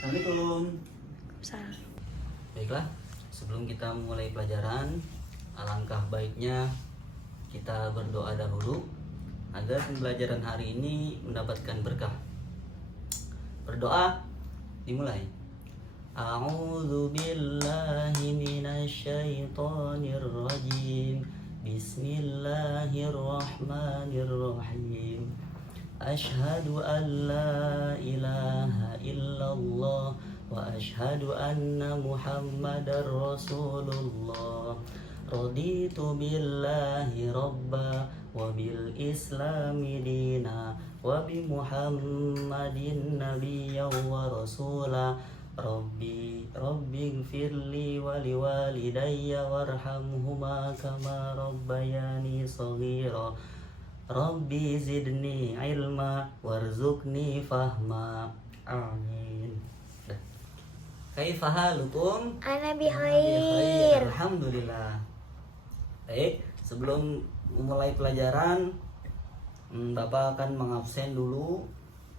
Assalamualaikum. Salah. Baiklah, sebelum kita mulai pelajaran, alangkah baiknya kita berdoa dahulu agar pembelajaran hari ini mendapatkan berkah. Berdoa dimulai. A'udzu billahi minasyaitonir rajim. Bismillahirrahmanirrahim. Asyhadu an la ilaha illallah wa asyhadu anna Muhammadar Rasulullah. Raditu billahi rabba wa bil islami dina wa bi Muhammadin nabiyyan wa rasula. Rabbi gfirli wa liwalidayya warhamhuma kama rabbayani shaghira. Rabbi zidni ilma warzuqni fahma. Amin. Kaifa halukum? Ana bikhair. Alhamdulillah. Baik, sebelum memulai pelajaran, Bapak akan mengabsen dulu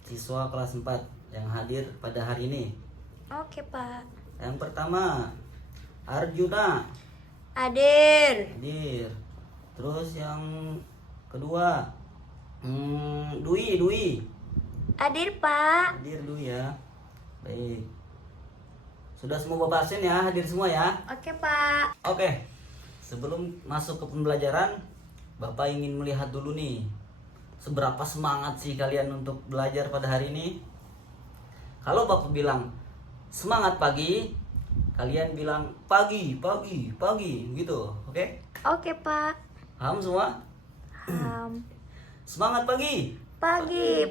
siswa kelas 4 yang hadir pada hari ini. Oke, Pak. Yang pertama, Arjuna Adir. hadir. Terus yang kedua, Dwi Adir, Pak. hadir Dwi ya. Baik. Sudah semua Bapak absen ya, hadir semua ya. Oke, Pak. Oke. Sebelum masuk ke pembelajaran, Bapak ingin melihat dulu nih, seberapa semangat sih kalian untuk belajar pada hari ini? Kalau Bapak bilang semangat pagi, kalian bilang pagi gitu. Oke? Oke, Pak. Paham semua? Semangat pagi. Pagi.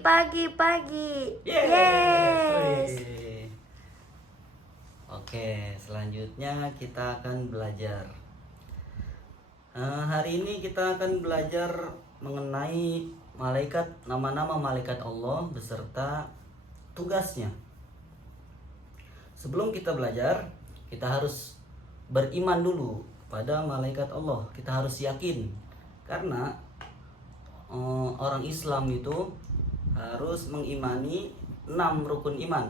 Yes. Yes. Oke, selanjutnya kita akan belajar. Hari ini kita akan belajar mengenai malaikat, nama-nama malaikat Allah beserta tugasnya. Sebelum kita belajar, kita harus beriman dulu pada malaikat Allah. Kita harus yakin, karena orang Islam itu harus mengimani 6 rukun iman.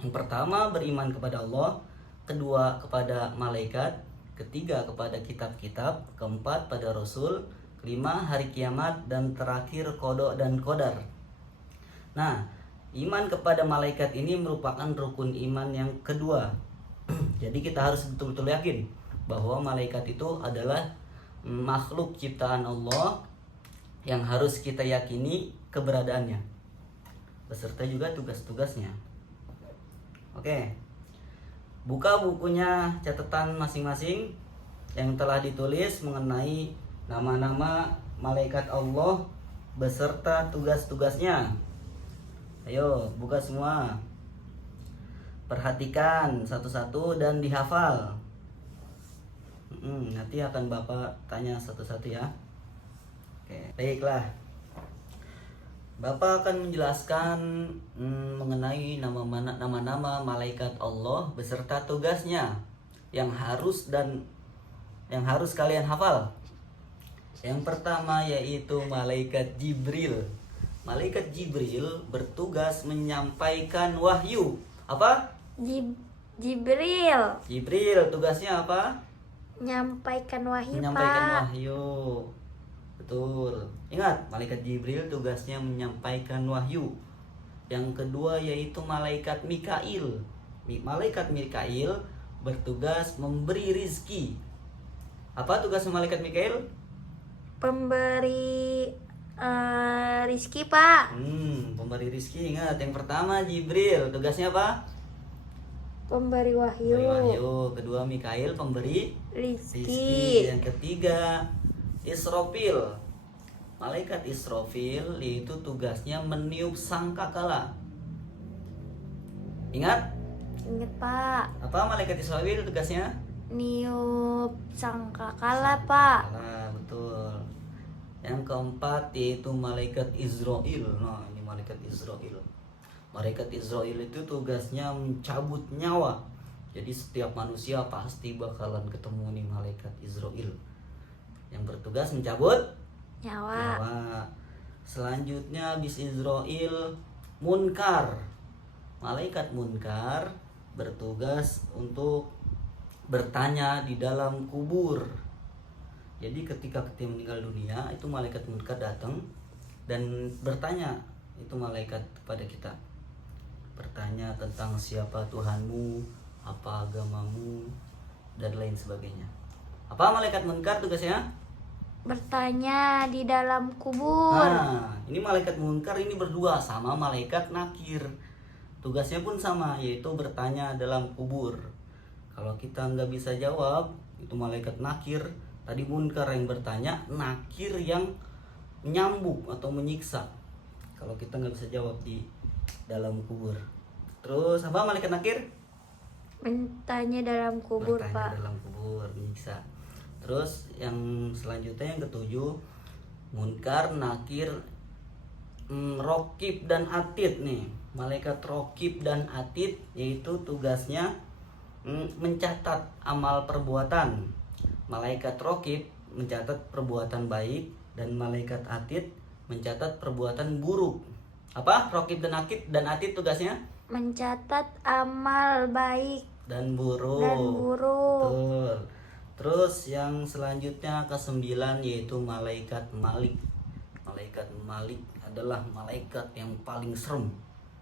Yang pertama, beriman kepada Allah. Kedua, kepada malaikat. Ketiga, kepada kitab-kitab. Keempat, pada Rasul. Kelima, hari kiamat. Dan terakhir, qada dan qadar. Nah, iman kepada malaikat ini merupakan rukun iman yang kedua. Jadi kita harus betul-betul yakin bahwa malaikat itu adalah makhluk ciptaan Allah yang harus kita yakini keberadaannya, beserta juga tugas-tugasnya. Oke, buka bukunya catatan masing-masing yang telah ditulis mengenai nama-nama malaikat Allah beserta tugas-tugasnya. Ayo, buka semua. Perhatikan satu-satu dan dihafal. Nanti akan Bapak tanya satu-satu ya. Oke, baiklah. Bapak akan menjelaskan mengenai nama-nama malaikat Allah beserta tugasnya yang harus kalian hafal. Yang pertama yaitu malaikat Jibril. Malaikat Jibril bertugas menyampaikan wahyu. Apa? Jibril. Jibril tugasnya apa? Menyampaikan wahyu, Menyampaikan Pak. wahyu. Betul. Ingat, malaikat Jibril tugasnya menyampaikan wahyu. Yang kedua yaitu malaikat Mikail. Malaikat Mikail bertugas memberi rizki. Apa tugas malaikat Mikail? Pemberi rizki, Pak. Pemberi rizki. Ingat, yang pertama Jibril tugasnya apa? Pemberi wahyu. Pemberi wahyu. Kedua Mikail pemberi Rizki. Yang ketiga Israfil. Malaikat Israfil itu tugasnya meniup sangkakala. Ingat? Ingat, Pak. Apa malaikat Israfil tugasnya? Niup sangkakala, Pak. Sangkakala, betul. Yang keempat yaitu malaikat Israel. Nah, ini malaikat Israel. Malaikat Israel itu tugasnya mencabut nyawa. Jadi setiap manusia pasti bakalan ketemu nih malaikat Israel yang bertugas mencabut Nyawa. Selanjutnya habis Israel Munkar. malaikat munkar bertugas untuk bertanya di dalam kubur. Jadi ketika kita meninggal dunia, itu malaikat munkar datang dan bertanya, itu malaikat kepada kita. Bertanya tentang siapa Tuhanmu, apa agamamu, dan lain sebagainya. Apa malaikat munkar tugasnya? Bertanya di dalam kubur. Nah, ini malaikat munkar ini berdua sama malaikat nakir. Tugasnya pun sama, yaitu bertanya dalam kubur. Kalau kita nggak bisa jawab, itu malaikat nakir. Tadi munkar yang bertanya, nakir yang menyambuk atau menyiksa. Kalau kita nggak bisa jawab di dalam kubur. Terus apa malaikat nakir? Bertanya dalam kubur, Bertanya Pak. dalam kubur, menyiksa. Terus yang selanjutnya yang ketujuh, munkar, nakir, rokib dan atid nih. Malaikat rokib dan atid yaitu tugasnya mencatat amal perbuatan. Malaikat rokib mencatat perbuatan baik dan malaikat atid mencatat perbuatan buruk. Apa? Rokib dan atid tugasnya Mencatat amal baik dan buruk. dan buruk. Betul. Terus yang selanjutnya ke-9 yaitu malaikat Malik. Malaikat Malik adalah malaikat yang paling serem.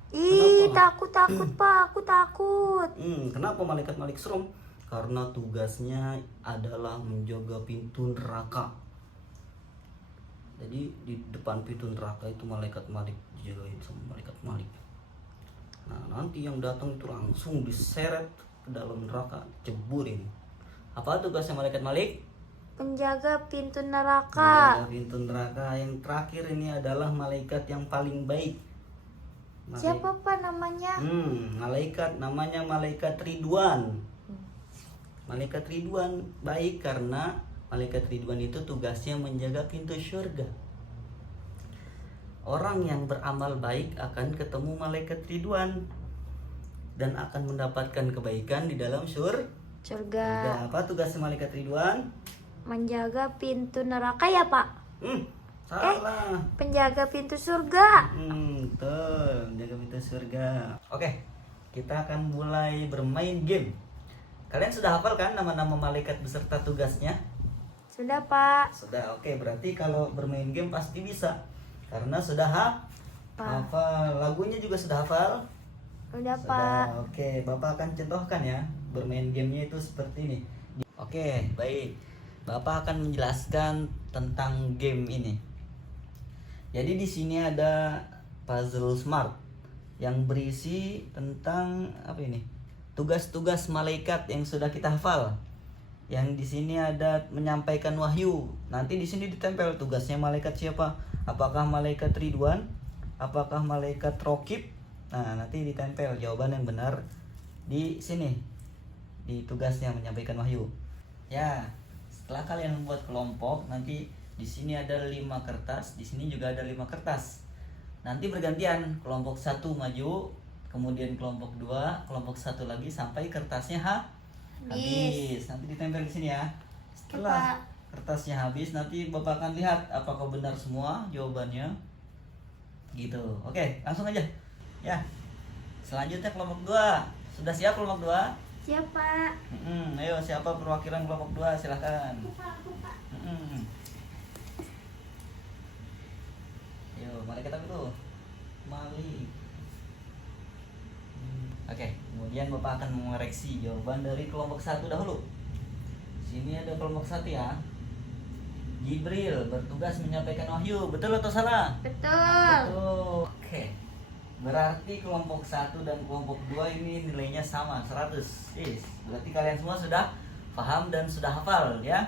Ih, Kenapa? takut Pak, aku takut. Kenapa malaikat Malik serem? Karena tugasnya adalah menjaga pintu neraka. Jadi di depan pintu neraka itu malaikat Malik dijagain sama malaikat Malik. Nah, nanti yang datang itu langsung diseret ke dalam neraka, ceburin. Apa tugasnya malaikat Malik? Menjaga pintu neraka. Menjaga pintu neraka. Yang terakhir ini adalah malaikat yang paling baik. Siapa Pak namanya? Malaikat namanya malaikat Ridwan. Malaikat Ridwan baik karena malaikat Ridwan itu tugasnya menjaga pintu surga. Orang yang beramal baik akan ketemu malaikat Ridwan dan akan mendapatkan kebaikan di dalam surga. Surga. Apa tugasnya malaikat Ridwan? Menjaga pintu neraka ya Pak? Salah. Penjaga pintu surga. Betul, menjaga pintu surga. Oke, kita akan mulai bermain game. Kalian sudah hafal kan nama-nama malaikat beserta tugasnya? Sudah Pak. Sudah, oke. Berarti kalau bermain game pasti bisa. Karena sudah hafal. Lagunya juga sudah hafal? Sudah Pak. Oke, Bapak akan contohkan ya. Bermain gamenya itu seperti ini. Oke, baik. Bapak akan menjelaskan tentang game ini. Jadi di sini ada puzzle smart yang berisi tentang apa ini? Tugas-tugas malaikat yang sudah kita hafal. Yang di sini ada menyampaikan wahyu. Nanti di sini ditempel tugasnya malaikat siapa? Apakah malaikat Ridwan? Apakah malaikat Rokib? Nah, nanti ditempel jawaban yang benar di sini. Di tugasnya menyampaikan wahyu. Ya, setelah kalian membuat kelompok, nanti di sini ada 5 kertas, di sini juga ada 5 kertas. Nanti bergantian, kelompok 1 maju, kemudian kelompok 2, kelompok 1 lagi sampai kertasnya habis. Nanti ditempel di sini ya. Setelah kertasnya habis, nanti Bapak akan lihat apakah benar semua jawabannya. Gitu. Oke, langsung aja. Ya. Selanjutnya kelompok 2. Sudah siap kelompok 2? Siapa? Ayo, siapa perwakilan kelompok 2? Silahkan. Ayo, malaikat apa itu? Malik. Oke, kemudian Bapak akan mengoreksi jawaban dari kelompok 1 dahulu. Sini ada kelompok 1 ya. Jibril bertugas menyampaikan wahyu. Betul atau salah? Betul. Betul. Oke. Berarti kelompok 1 dan kelompok 2 ini nilainya sama, 100. Berarti kalian semua sudah paham dan sudah hafal ya.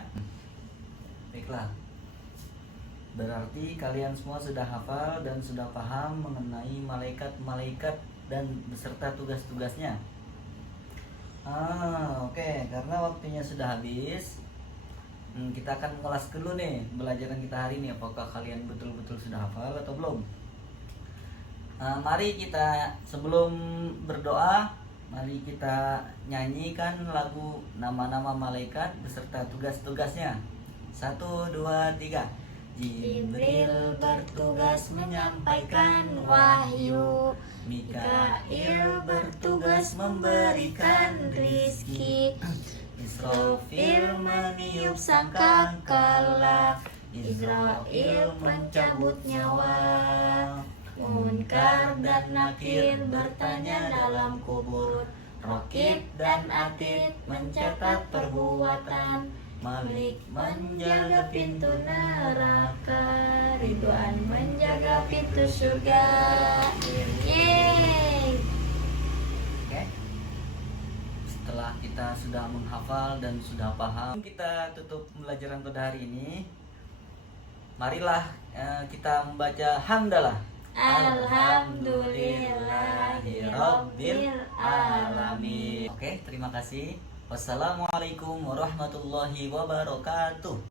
Baiklah. Berarti kalian semua sudah hafal dan sudah paham mengenai malaikat-malaikat dan beserta tugas-tugasnya. Oke. Karena waktunya sudah habis, kita akan mengulas dulu nih pelajaran kita hari ini. Apakah kalian betul-betul sudah hafal atau belum? Mari kita sebelum berdoa, mari kita nyanyikan lagu nama-nama malaikat beserta tugas-tugasnya. 1, 2, 3. Jibril bertugas menyampaikan wahyu, Mikail bertugas memberikan rizki, Israfil meniup sangkakala, Israel mencabut nyawa, Munkar dan Nakir bertanya dalam kubur, Rokib dan Atid mencatat perbuatan, Malik menjaga pintu neraka, Ridwan menjaga pintu surga. Yeay. Oke. Setelah kita sudah menghafal dan sudah paham, kita tutup pembelajaran pada hari ini. Marilah kita membaca hamdalah. Alhamdulillahirabbil alamin. Oke, terima kasih. Wassalamualaikum warahmatullahi wabarakatuh.